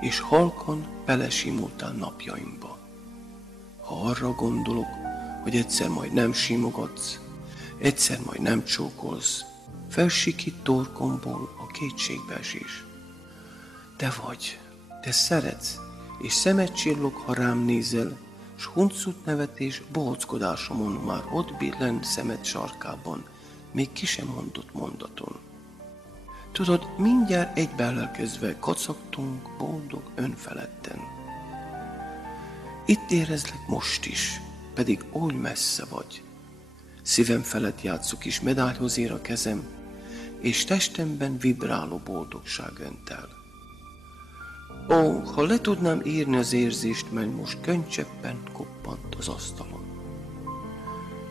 és halkan belesimultál napjainkba. Ha arra gondolok, hogy egyszer majd nem simogatsz, egyszer majd nem csókolsz, felsikít torkomból a kétségbeesés. Te vagy, te szeretsz, és szemed csillog, ha rám nézel, s huncut nevetés bohockodásomon már ott billen szemed sarkában, még ki sem mondott mondaton. Tudod, mindjárt egybelelkezve kacagtunk boldog önfeledten. Itt érezlek most is, pedig oly messze vagy. Szívem felett játszok is, medályhoz ér a kezem, és testemben vibráló boldogság önt el. Ó, ha le tudnám írni az érzést, mely most könycseppen koppant az asztalon.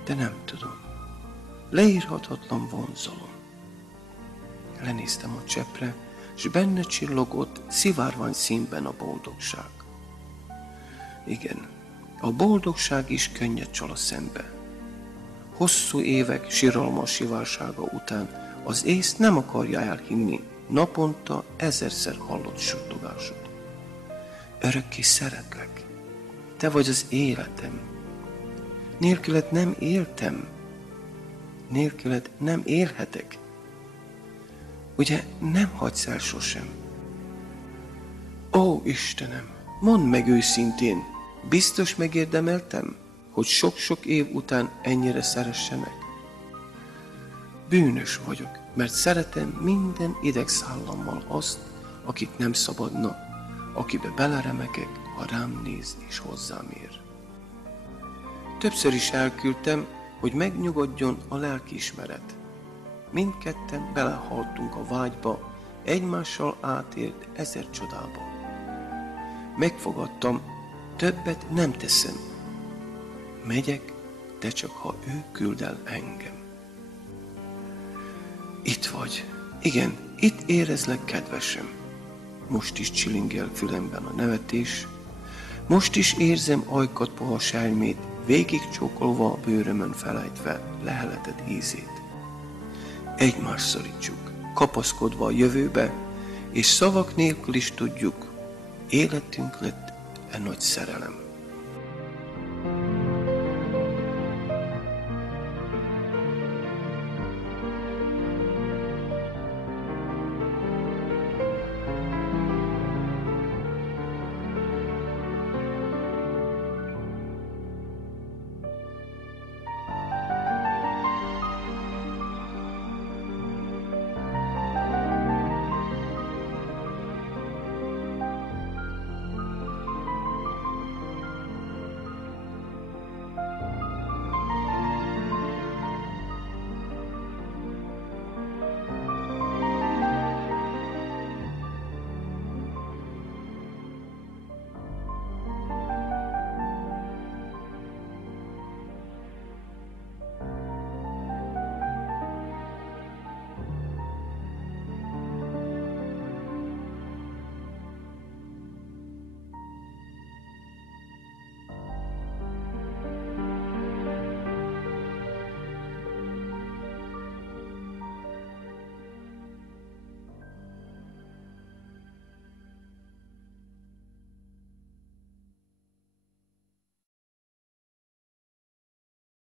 De nem tudom, leírhatatlan vonzalom. Lenéztem a cseppre, s benne csillogott szivárvány színben a boldogság. Igen, a boldogság is könnyed csal a szembe. Hosszú évek siralmas sivársága után az ész nem akarja elhinni naponta 1000-szer hallott suttogásod. Örökké szeretlek, te vagy az életem. Nélküled nem éltem, nélküled nem élhetek. Ugye nem hagysz el sosem? Ó, Istenem, mondd meg őszintén, biztos megérdemeltem, hogy sok-sok év után ennyire szeressenek? Bűnös vagyok, mert szeretem minden idegszállammal azt, akit nem szabadna, akibe beleremegek, ha rám néz és hozzám ér. Többször is elküldtem, hogy megnyugodjon a lelkiismeret. Mindketten belehaltunk a vágyba, egymással átért 1000 csodába. Megfogadtam, többet nem teszem. Megyek, de csak ha ő küld el engem. Itt vagy. Igen, itt érezlek, kedvesem. Most is csilingel fülemben a nevetés. Most is érzem ajkat puha sejmét, végig csókolva a bőrömön felejtve leheleted ízét. Egymást szorítsuk, kapaszkodva a jövőbe, és szavak nélkül is tudjuk, életünk lett e nagy szerelem.